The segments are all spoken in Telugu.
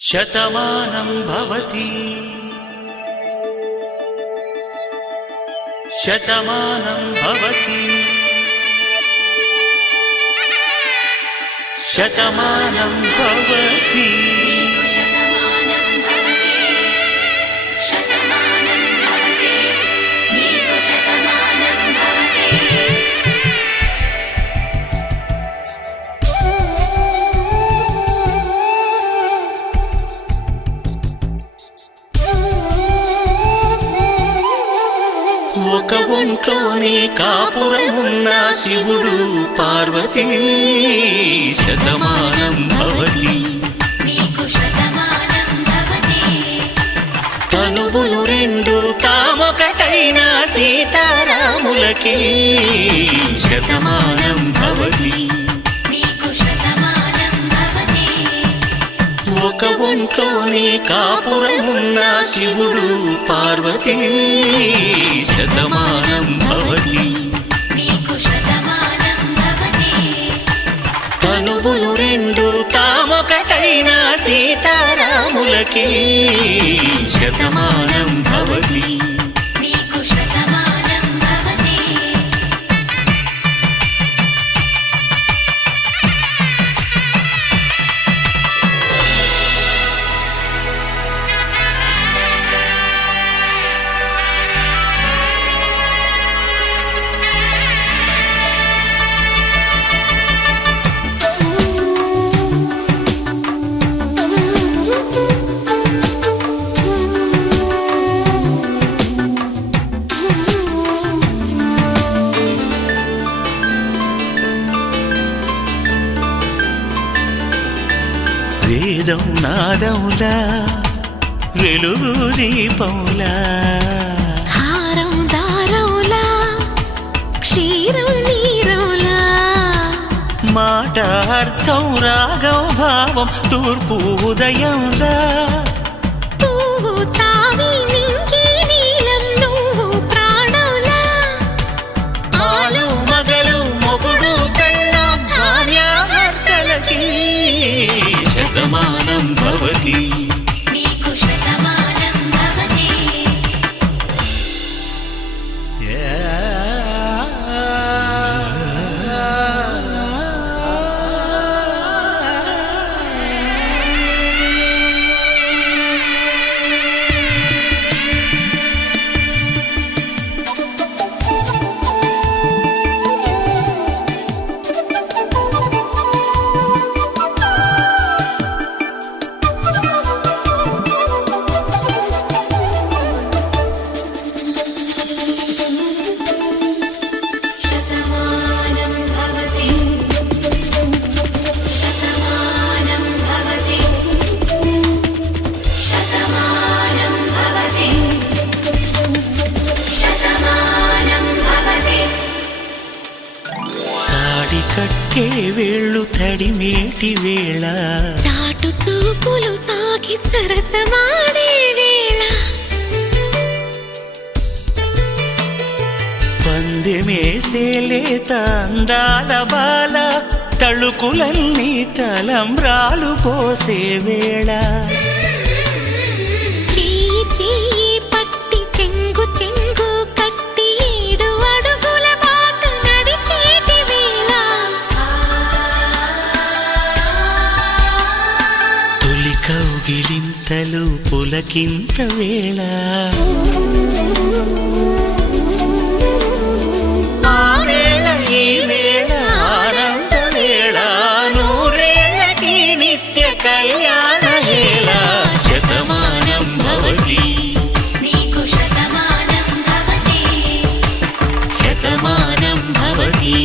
శతమానం భవతి శతమానం భవతి శతమానం భవతి ఒక ఒంట్లోనే కాపురమున్న శివుడు పార్వతీ శతమానం భవతి తనువులు రెండు తామొకటైన సీతారాములకి శతమానం భవతి ఒక ఒంట్లోనే కాపురమున్న శివుడు పార్వతీ శతమానం భవతి తనువులు రెండు తామొకటైన సీతారాములకి శతమానం భవతి వేదం నాదములా వెలుగు దీపములా హారం దారములా క్షీరం నీరములా మాట అర్థం రాగం భావం తూర్పు ఉదయంలా పువ్వు తావి నింగి నీలం నువ్వు ప్రాణంలా ఆలు మగలు మొగుడు పెళ్ళాం భార్యాభర్తలకి శతమానం భవతి కట్టే వేళ్ళు తడిమేటి వేళ చాటు చూపులు సాగి సరసమాడే వేళ పందెమేసేలేత అందాల బాల తళుకులన్నీ తలంబ్రాలు పోసే వేళ చెయ్యి చెయ్యి పట్టి చెంగు చెంగు కట్టి 7 అడుగుల బాటు నడిచేటి వేళ తొలి కౌగిలింతలు పులకింత వేళ ఆ వేళ ఈ వేళ ఆనంద వేళ నూరేళ్ళకి నిత్య కళ్యాణ వేళ శతమానం భవతి శతమానం భవతి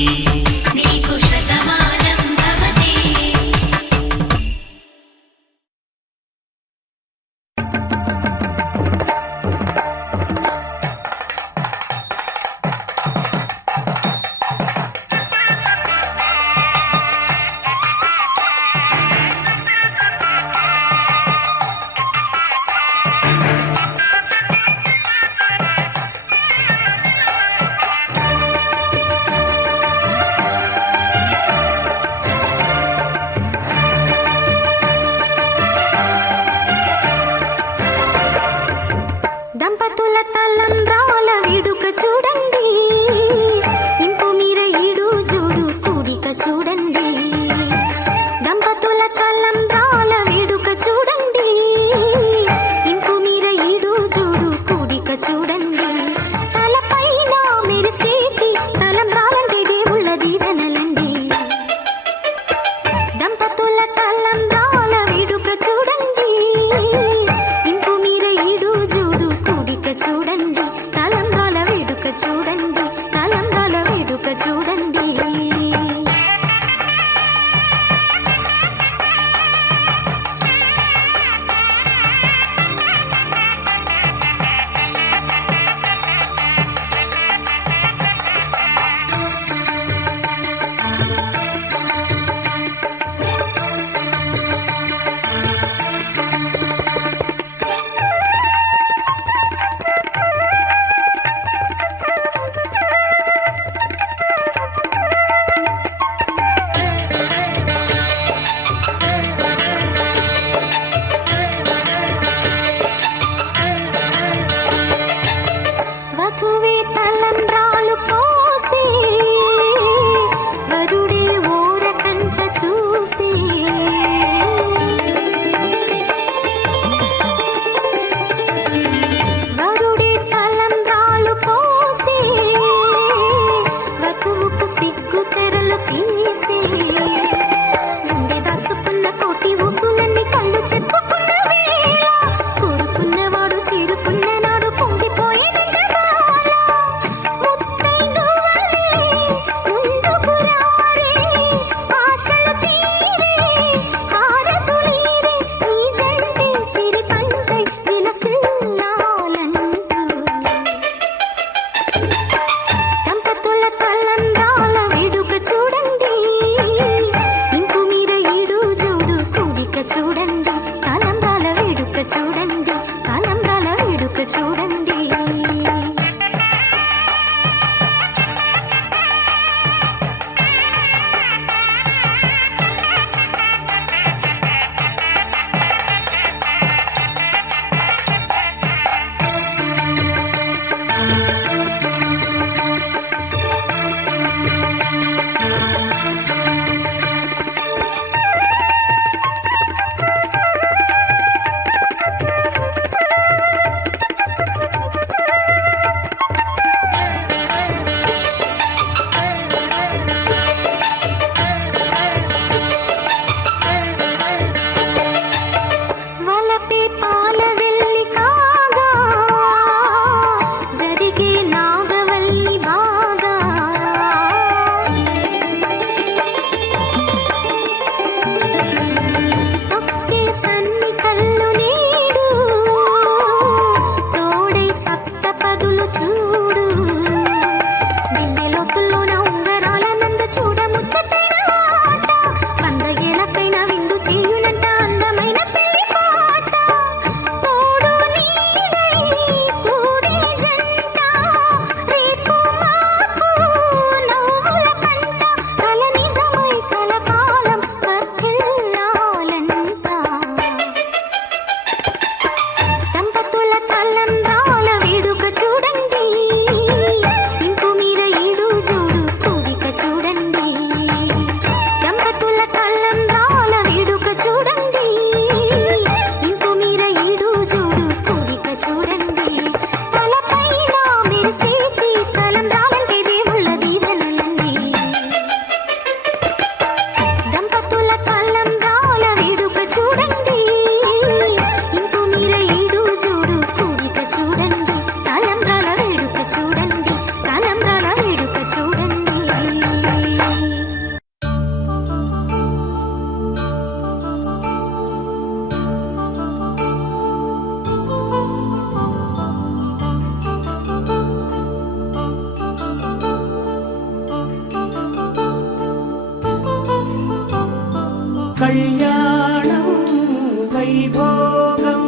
వైభోగం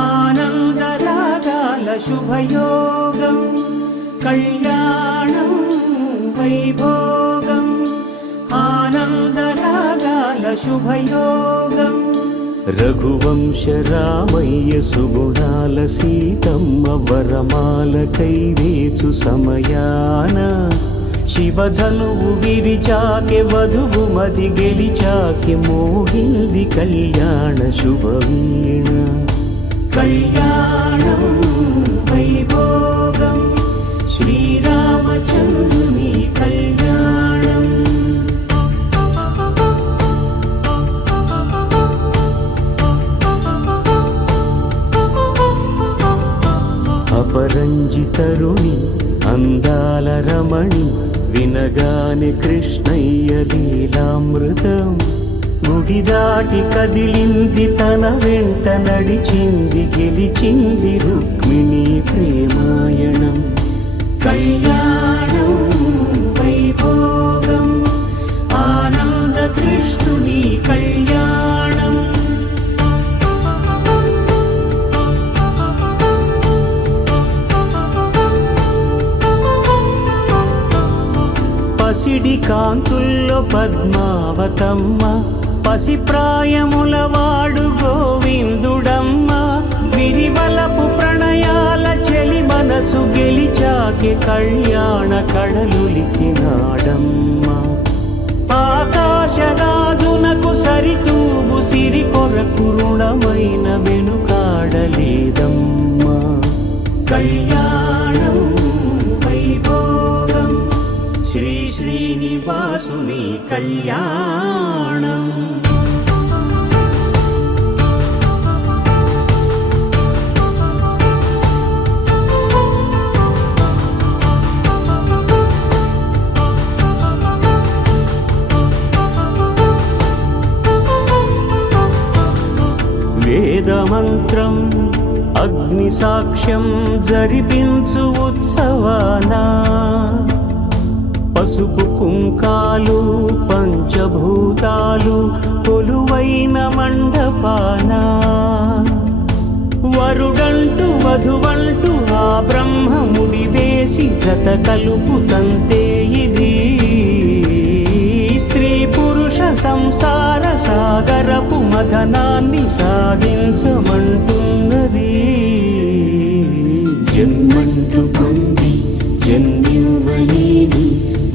ఆనందరాగాల శుభయోగం కళ్యాణం వైభోగం ఆనందరాగాల శుభయోగం రఘువంశ రామయ్య సుగుణాల సీతమ్మ వరమాల కైవేచు సమయాన శివధనువు విరిచాకె వధువు మది గెలిచాకె మోగింది కళ్యాణ శుభవీణ కళ్యాణం వైభోగం శ్రీరామచంద్రుని కళ్యాణం అపరంజితరుణి అందాల రమణి వినగానే కృష్ణయ్య లీలామృతం గుడి దాటి కదిలింది తన వెంట నడిచింది గెలిచింది రుక్మిణి ప్రేమాయణం కళ్యాణం వైభోగం ఆనంద కృష్ణుని కళ్యాణం పసిడి కాంతుల్లో పద్మావతమ్మ పసిప్రాయముల వాడు గోవిందుడమ్మ విరివలపు ప్రణయాల చెలి మనసు గెలిచాకె కళ్యాణ కళలులికినాడమ్మ ఆకాశరాజునకు సరితూబు సిరి కొరకు రుణమైన వెనుకాడలేదమ్మ కళ్యాణం వైభోగం శ్రీ శ్రీనివాసుని కళ్యాణం వేదమంత్రం అగ్ని సాక్ష్యం జరిపించు ఉత్సవానా పసుపు కుంకాలు పంచభూతాలు కొలువైన మండపాన వరుడంటూ వధువంటూ ఆ బ్రహ్మముడి వేసి జత కలుపు తంతే ఇది స్త్రీ పురుష సంసార సాగరపు మథనాన్ని సాగించమంటున్నది జన్మంటూ పొంది జన్మివ్వలేని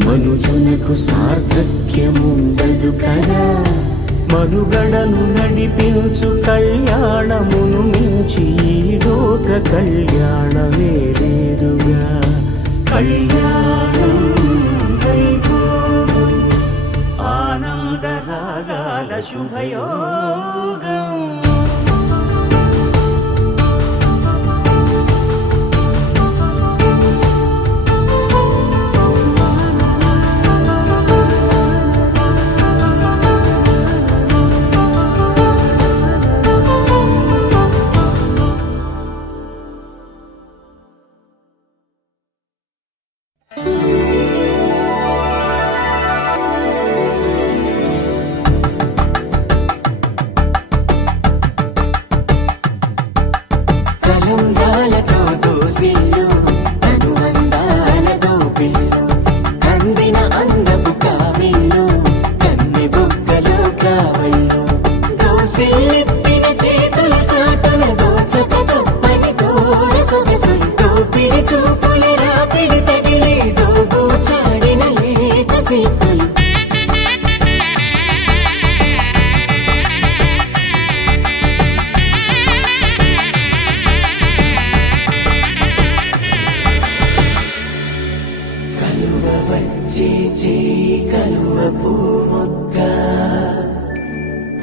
మనుజునకు సార్థక్యముండదు కదా మనుగడను నడిపించు కళ్యాణమును మించి ఈ లోక కళ్యాణమే లేదుగా కళ్యాణం వైభోగం ఆనందరాగాల శుభయోగం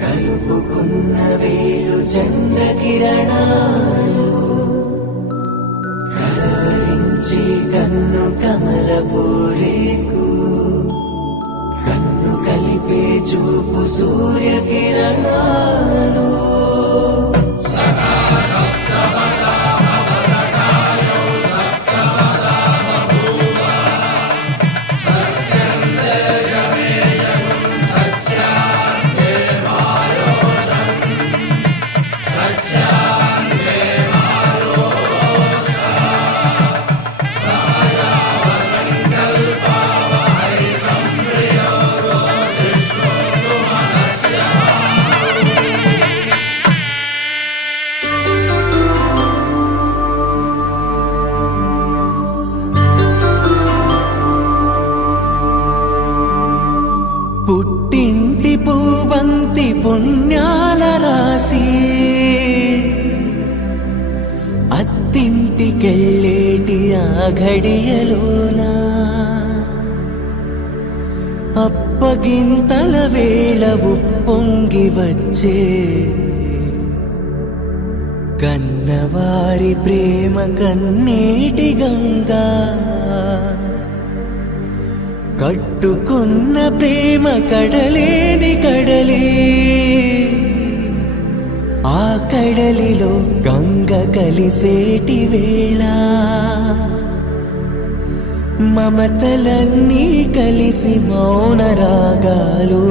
కలుపుకున్న వేలు చంద్రకిరణాలు కలవరించి కన్ను కమలపూరేకు కన్ను కలిపే చూపు సూర్యకిరణాలు పుణ్యాల రాసి అత్తింటికెళ్ళేటి ఆ ఘడియలోనా అప్పగింతల వేళ ఉప్పొంగి వచ్చే కన్నవారి ప్రేమ కన్నీటి గంగా కట్టుకున్న ప్రేమ కడలేని కడలి ఆ కడలిలో గంగ కలిసేటి వేళ మమతలన్నీ కలిసి మౌన రాగాలు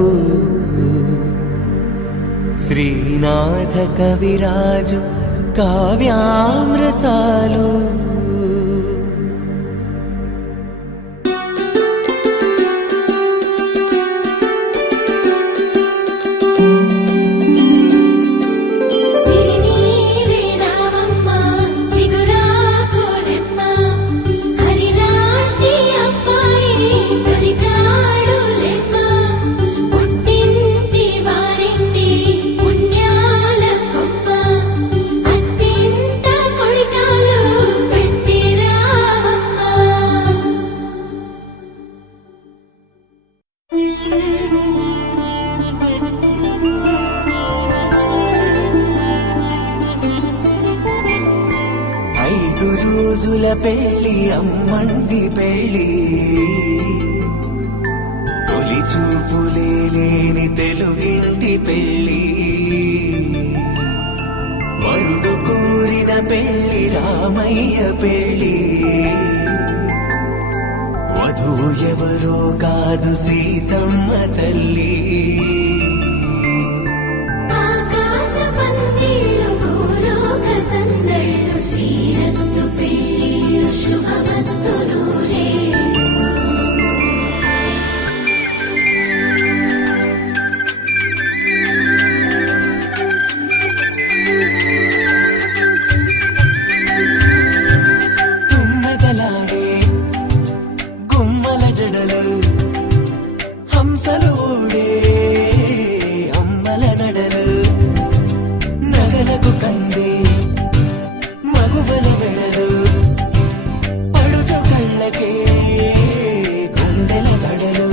శ్రీనాథ కవిరాజు కావ్యామృతాలు రోజుల పెళ్లి అమ్మండి పెళ్లి తొలి చూపులే లేని తెలుగింటి పెళ్లి వరుడు కోరిన పెళ్లి రామయ్య పెళ్లి వధువు ఎవరో కాదు సీతమ్మ తల్లి శ్రీరస్తు పెళ్ళిళ్ళు శుభమస్తు నూరే తుమ్మెదలాడే గుమ్మల జడలు హంసలు ఊడే అమ్మల నడలు నగలకు కందే మగువల వెడలు పడుచు కళ్ళకే గుండెల తడలు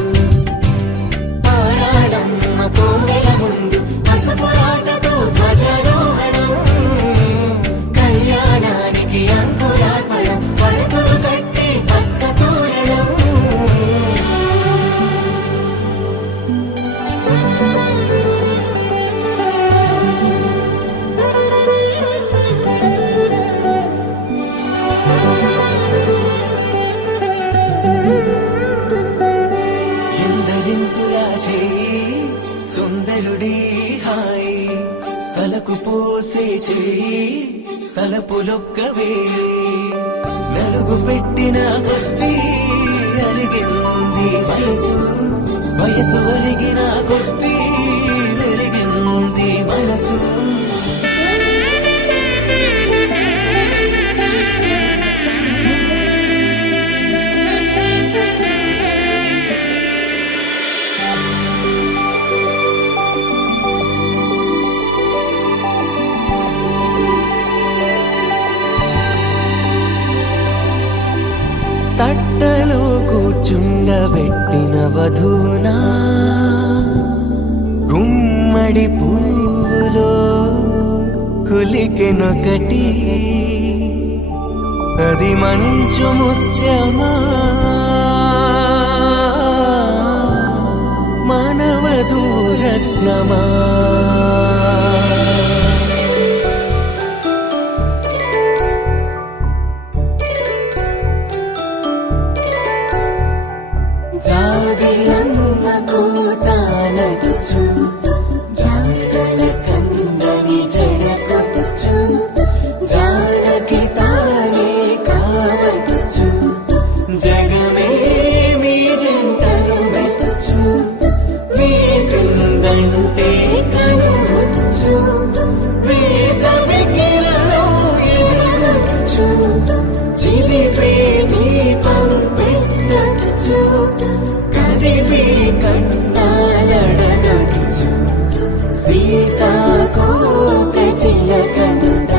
పారాడమ్మ కోవెల ముందు పసుపు ఆటతో ధ్వజారోహణం కళ్యాణానికి అంకురార్పణం పడుతులు కట్టి పచ్చ తోరణం ఎందరింతులా చేయి సుందరుడి హాయి తలకు పోసే చేయి తలపులొక్కవే నలుగు పెట్టిన కొద్దీ అలిగింది వయసు వయసు అలిగిన కొద్దీ వెలిగింది మనసు తట్టలో కూర్చుండబెట్టిన వధూనా గుమ్మడి పువ్వులో కులికెనొకటి అది మంచు ముత్యమా మానవధూ రత్నమా జాబిలమ్మ కూతానదుచు జాడల కందని జడకొట్టుచు జానకి తానే కావదుచు జగమే మీ జంటను వెతుచు వేసిందంటే కను సీతాకోక చిలకనుట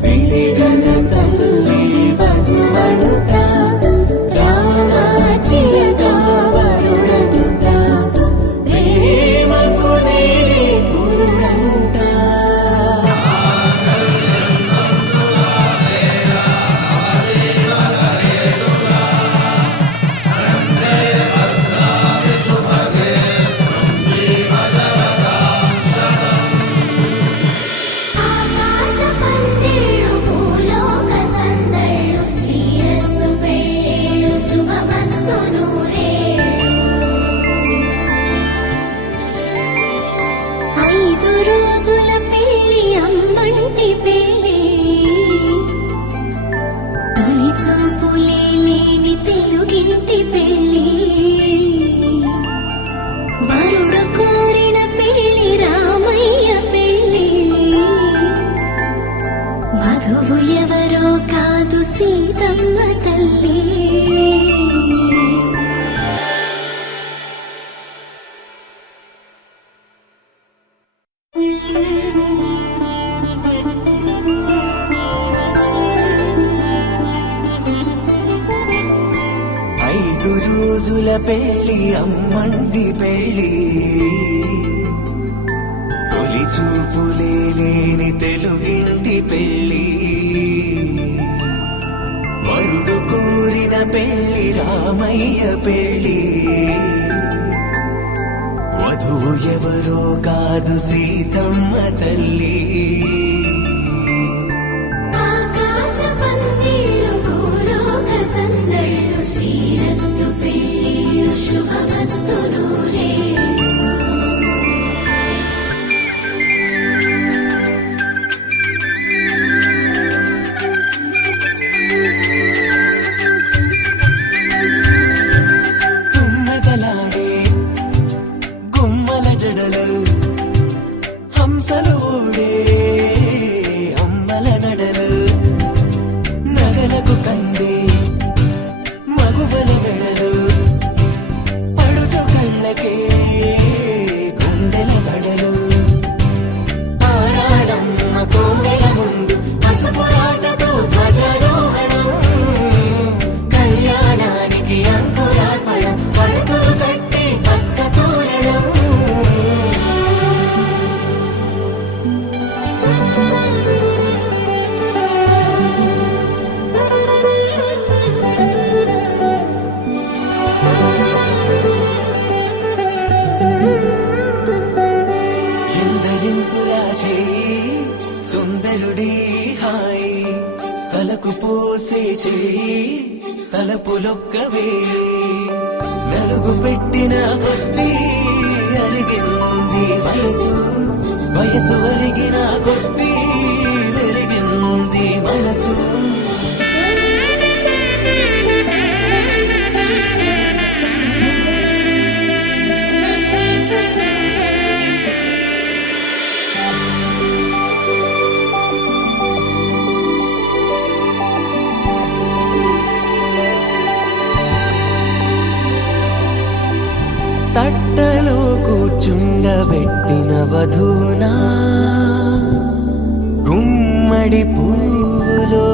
సిరిగల తల్లి వధువనుట రామ చిలక వరుడనుట ప్రేమకు నేడే పురుడంట. ఆకాశ పందిళ్ళు భూలోక సందళ్ళు శ్రీరస్తు పెళ్ళిళ్ళు శుభమస్తు నూరేళ్ళు. 5 రోజుల పెళ్ళి అమ్మంటి పెళ్ళి తొలి చూపులే లేని తెలుగింటి పెళ్ళి వరుడు కోరిన పెళ్ళి రామయ్య పెళ్ళి వధువు ఎవరో కాదు సీతమ్మ తల్లి. ఐదు రోజుల పెళ్లి అమ్మండి పెళ్లి తొలి చూపులే లేని తెలుగింటి పెళ్లి వరుడు కోరిన పెళ్లి రామయ్య పెళ్లి వధువు ఎవరో కాదు సీతమ్మ తల్లి. ఆకాశ పందిళ్ళు భూలోక సందళ్ళు శ్రీరస్తు పెళ్ళిళ్ళు శుభమస్తు నూరేళ్ళు. తుమ్మెదలాడే గుమ్మల జడలు హంసలు ఓడే అమ్మల నడలు నగలకు కందే మగువల వెడలు పడుచు కళ్ళకే గుండెల తడలు ఆరాడమ్మ కోవెల ముందు పసుపురాటతో ధ్వజారోహణం కళ్యాణానికి అంకురార్పణం పడుతులు కట్టి పచ్చ తోరణం. ఎందరింతులా చేయి సుందరుడి హాయి తలకు పోసే చేయి తలపులొక్కవే నలుగు పెట్టిన కొద్దీ అరిగింది వయసు వయసు అరిగిన కొద్దీ వెలిగింది మనసు. తట్టలో కూర్చుండబెట్టిన వధూనా గుమ్మడి పువ్వులో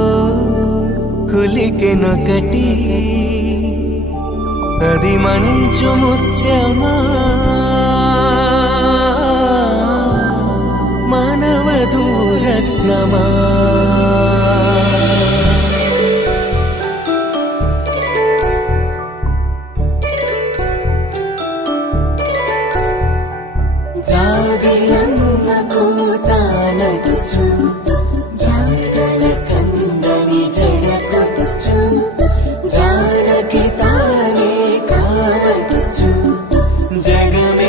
కులికెనొకటి అది మంచు ముత్యమా మానవధూ రత్నమా. జాబిలమ్మ కూతానగుచు జాగల కందని జడకొచ్చు జానకి తానే కావగుచు జగమ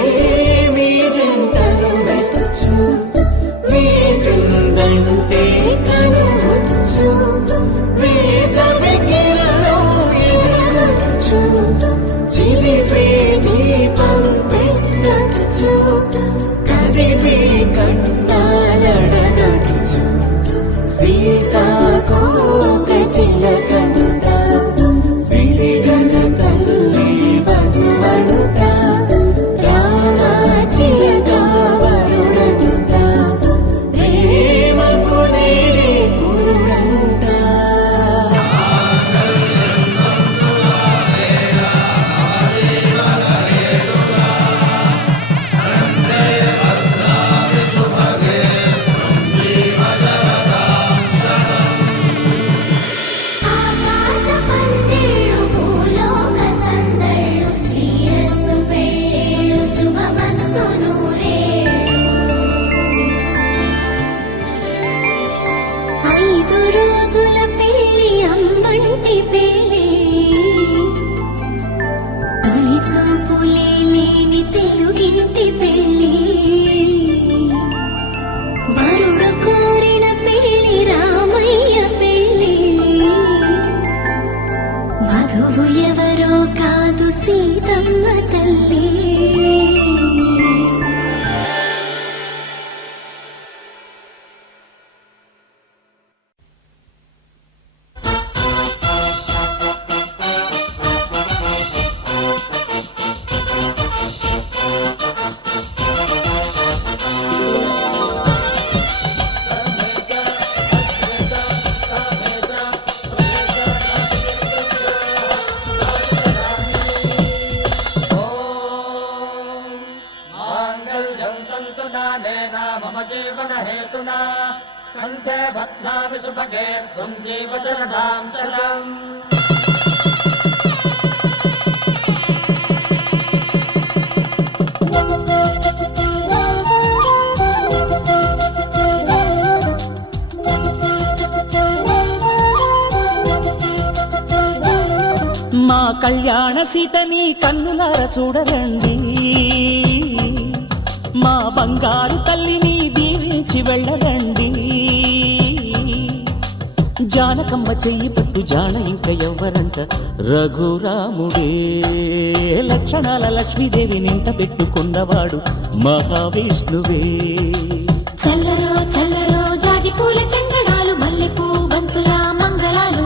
మొదటి పెళ్ళి తొలి చూపులే లేని తెలుగింటి పెళ్ళి వరుడు కోరిన పెళ్ళి రామయ్య పెళ్ళి వధువు ఎవరో కాదు సీతమ్మ తల్లి मम जीवन हेतुना कंठे बध्नामि सुभगे त्वं जीव शरदां शरम् మా కళ్యాణ సీతని కన్నులార చూడరండి, మా బంగారు తల్లిని దీవించి వెళ్ళరండి. జానకమ్మ చెయ్యి పట్టు జాన ఇంక ఎవ్వరంట, రఘురాముడే లక్షణాల లక్ష్మీదేవి నింట పెట్టుకున్నవాడు మహావిష్ణువే. చల్లరో చల్లరో జాజి పూల చంగడాలు మల్లెపూ బంతుల మంగళాలు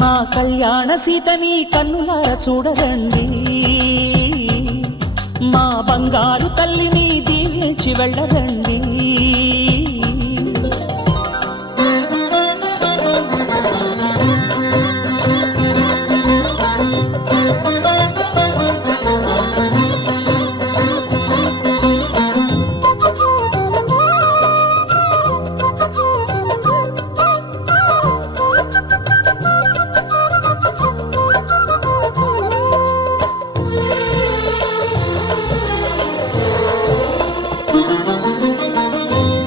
మా కళ్యాణ సీతని కన్నులార చూడరండి, మా బంగారు తల్లిని దీవించి వెళ్ళరండి.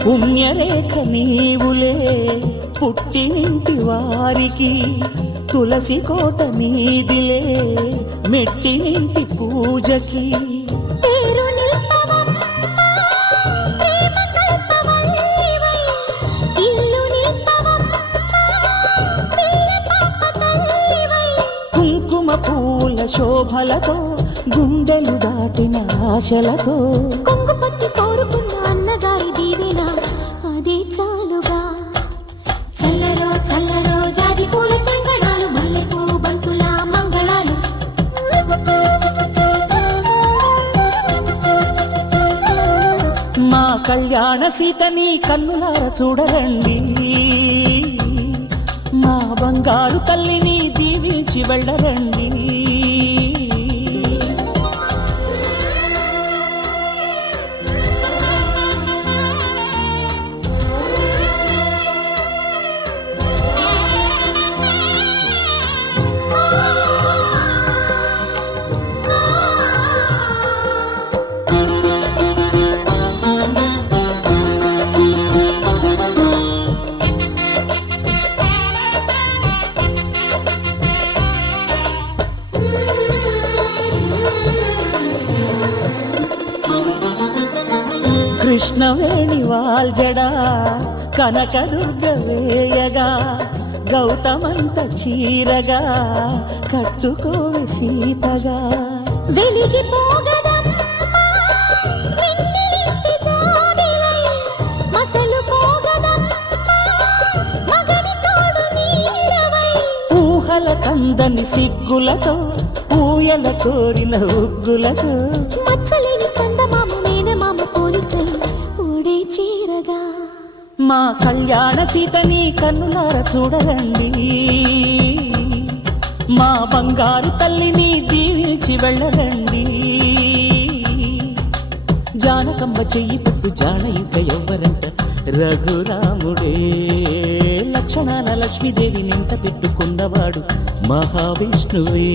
పుణ్యరేఖ నీవులే పుట్టినింటి వారికి, తులసి కోట నీదిలే మెట్టినింటి పూజకి. పేరు నిల్పవమ్మ ప్రేమ కల్పవల్లివై, ఇల్లు నిల్పవమ్మ పిల్ల పాప తల్లివై. కుంకుమ పూల శోభలతో గుండెలు దాటిన ఆశలతో, కొంగు పట్టి కోరుకున్న అన్నగారి దీవెన అదే చాలుగా. చల్లరో చల్లరో జాజి పూల చంగడాలు మల్లెపూ బంతుల మంగళాలు మా కళ్యాణ సీతని కన్నులార చూడరండి, మా బంగారు తల్లిని దీవించి వెళ్ళరండి. కృష్ణవేణి వాల్జడా కనకదుర్గ వేయగా, గౌతమంత చీరగా కట్టుకోవి సీతగా. వెలిగిపోగదమ్మా మిన్నిలింటి జాబిలై, మసలుపోగదమ్మా మగని తోడు నీడవై. ఊహల కందని సిగ్గులతో ఊయల కోరిన ఉగ్గులతో, మచ్చలేని చందమామ మేనమామ పోలికై ఊడే చీరగా. మా కళ్యాణ సీతని కన్నులార చూడరండి, మా బంగారు తల్లిని దీవించి వెళ్ళరండి. జానకమ్మ చెయ్యి పట్టు జాన ఇంక ఎవ్వరంట, రఘురాముడే లక్షణాల లక్ష్మీదేవి నింట పెట్టుకున్నవాడు మహావిష్ణువే.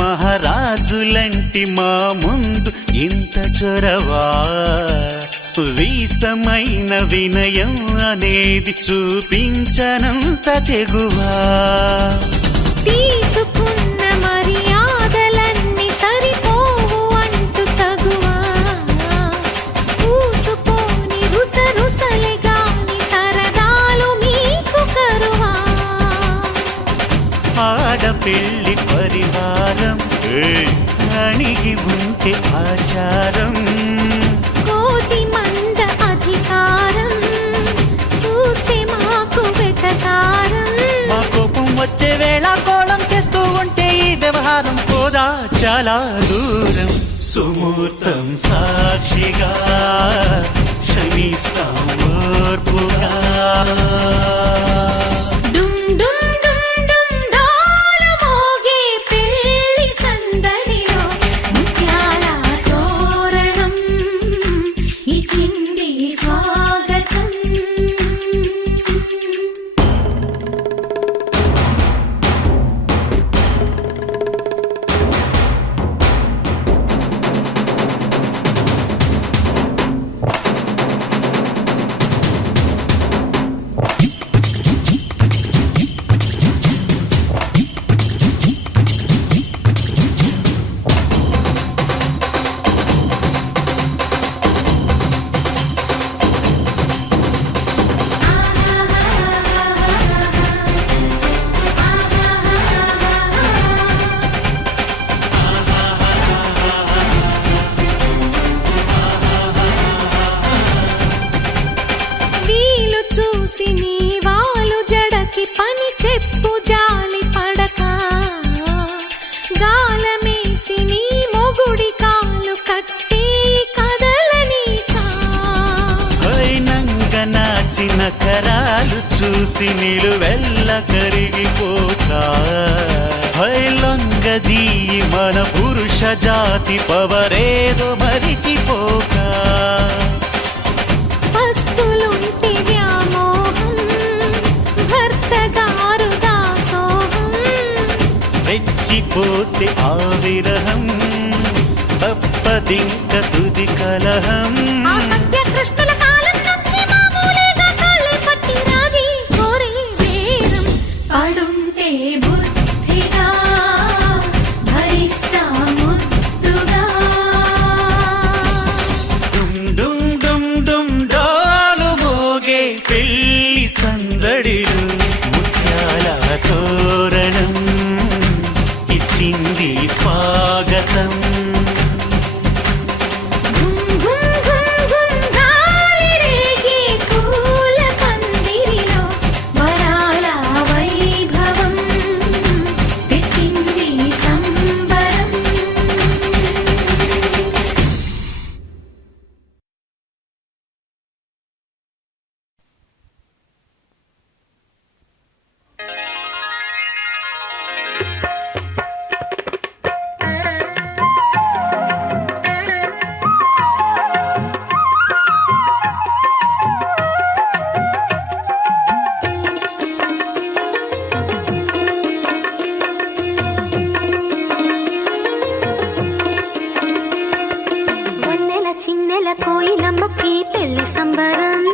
మహారాజులంటి మా ముందు ఇంత చొరవా, వీసమైన వినయం అనేది చూపించనంత తెగువా. తీసుకున్న మర్యాదలన్నీ సరిపోవు అంటూ తగువా, పూసుకొని రుసరుసలే గాని సరదాలు మీకు కరువా. ఆడపిల్లి పరివారం అణిగి ఉంటే ఆచారం, కోటి మంద అధికారం చూస్తే మాకు వెటకారం. మా కోపం వచ్చే వేళ కోళం చేస్తూ ఉంటే ఈ వ్యవహారం పోదా చాలా దూరం. సుమూర్తం సాక్షిగా క్షమిస్తాం ఓర్పుగా. డుమ్ డుమ్ డుమ్ డుమ్ డోలు మోగే పెళ్లి సందడిలో ముత్యాల తోరణం ఇచ్చింది స్వాగతం. వీలు చూసి నీ వాలు జడకి పని చెప్పు జాలి పడక, గాలమేసి నీ మొగుడి కాలు కట్టి కదలనీకా. అయినంగ నాచిన కరాలు చూసి నిలువెల్ల కరిగిపోక, హైలొంగదీయి మన పురుష జాతి పవరేదో మరిచిపోక. పస్తులుంటి వ్యామోహం భర్త గారు దాసోహం, రెచ్చిపోతే ఆ విరహం తప్పదింక తుది కలహం. ఆ సత్యకృష్ణుల కాలం నుంచి మామూలుగా కాళ్ళే పట్టి రాజీ కోరే వేరం పడుంటే బుద్ధిగా భరిస్తా ముద్దుగా. డుమ్ డుమ్ డుమ్ డుమ్ డోలు మోగే పెళ్లి సందడిలు ముత్యాల తోరణం ఇచ్చింది స్వాగతం. ఘుమ్ ఘుమ్ ఘుమ్ ఘుమ్ గాలి రేగే పూల పందిరిలో వరాల వైభవం తెచ్చింది సంబరం. వన్నెల చిన్నెల కోయిలమ్మకి పెళ్లి సంబరం,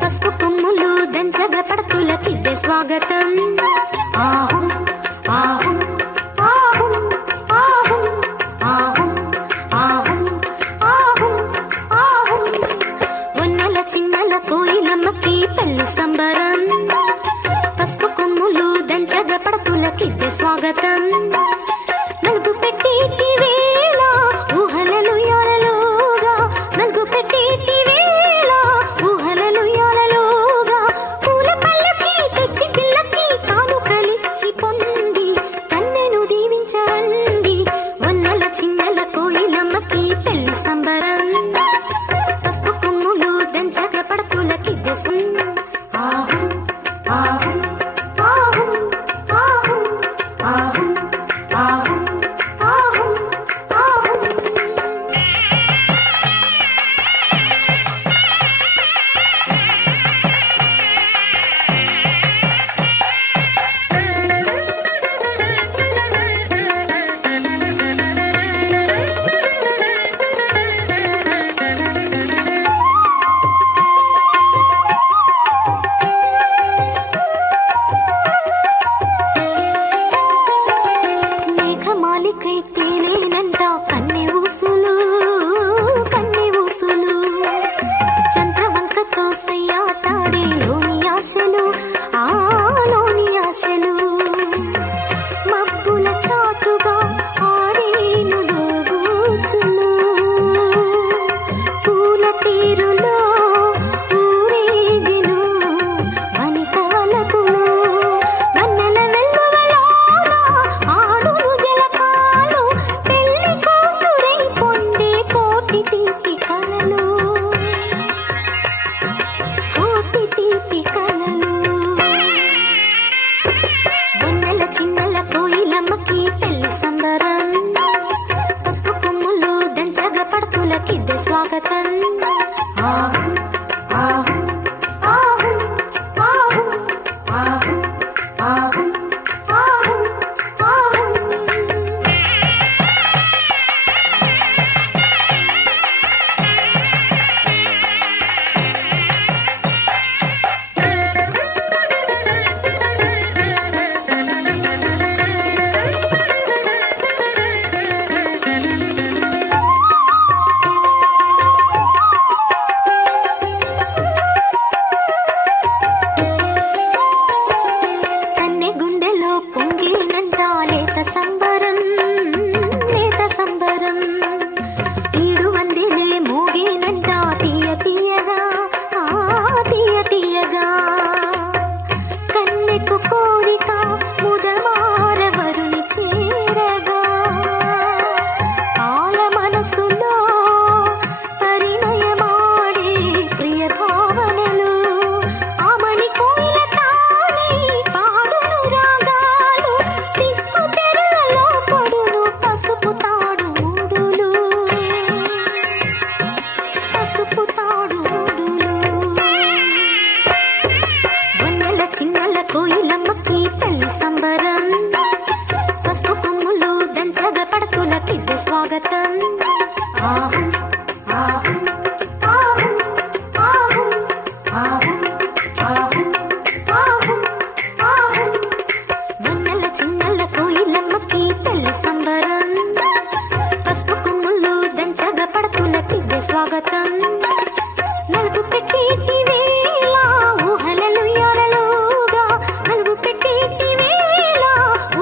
పసుపు కొమ్ములు దంచగ పడతులకిద్దే స్వాగతం. ఆహుం ఆహుం ఆహుం ఆహుం ఆహుం ఆహుం ఆహుం ఆహుం. వన్నెల చిన్నెల కోయిలమ్మకి పెళ్లి సంబరం, పసుపు కొమ్ములు దంచగ పడతులకిద్దే స్వాగతం. నలుగు పెట్టేటి వేళ ఊహలలు యాలలోగా, నలుగు పెట్టేటి వేళ ఊహలలు యాలలోగా, పూల పల్లకి తెచ్చి పిల్లకి కానుకలిచ్చి పొంది కన్నెను దీవించండి. వన్నెల చిన్నెల కోయిలమ్మకి పెళ్లి సంబరం, పసుపు కొమ్ములు దంచగ పడతులకిద్దే ఆహుం ఆహుం ఆహుం ఆహుం ఆహుం ఆహుం ఆహుం ఆహుం. పెట్టేటి వేళ ఊహలలు యాలలుగా నలుగు పెట్టేటి వేళ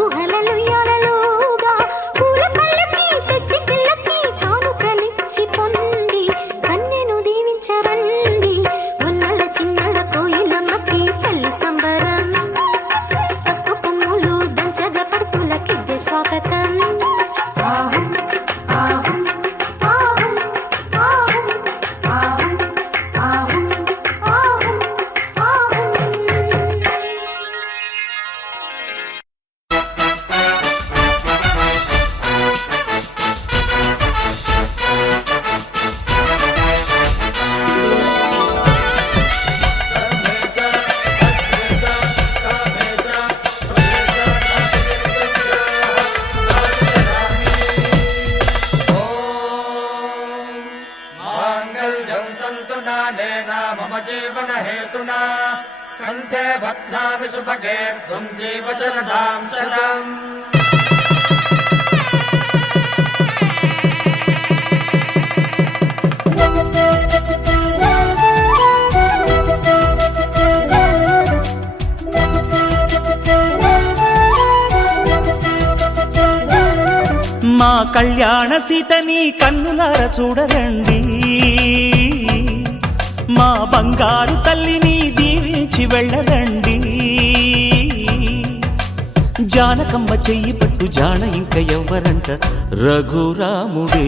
ఊహలలు యాలలుగా పూల పళ్ళకి తెచ్చి పిల్లకి కానుకలిచ్చి పొంది కన్నెను దీవించరండి వన్నెల చిన్నెల కోయిలమ్మకి పెళ్లి సంబరం పసుపు కొమ్ములు దంచగా పడుతులకిద్దే స్వాగతం ఆహం ఆహం ఆహం ఆహం ఆహం ఆహం ఆహం ఆహం माङ्गल्यं तन्तुनानेन मम जीवनहेतुना कण्ठे बध्नामि सुभगे त्वं जीव शरदां शतम् మా కళ్యాణ సీతని కన్నులార చూడరండి మా బంగారు తల్లిని దీవించి వెళ్ళరండి జానకమ్మ చెయ్యి పట్టు జాన ఇంక ఎవ్వరంట రఘురాముడే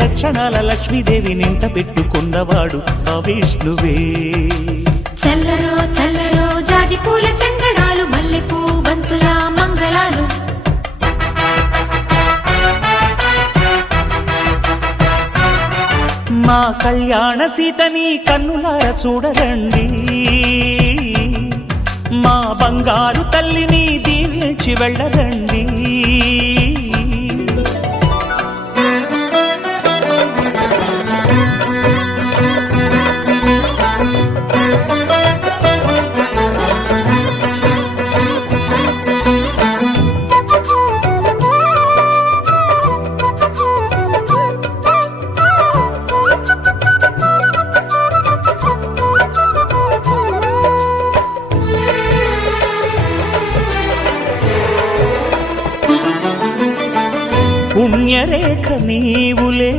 లక్షణాల లక్ష్మీదేవి నింట పెట్టుకున్నవాడు ఆ విష్ణువే చల్లరో చల్లరో జాజి పూల చందనాలు మల్లెపూ బంతుల మంగళాలు మా కళ్యాణ సీతని కన్నులార చూడరండి మా బంగారు తల్లిని దీవించి వెళ్ళరండి పుణ్యరేఖ నీవులే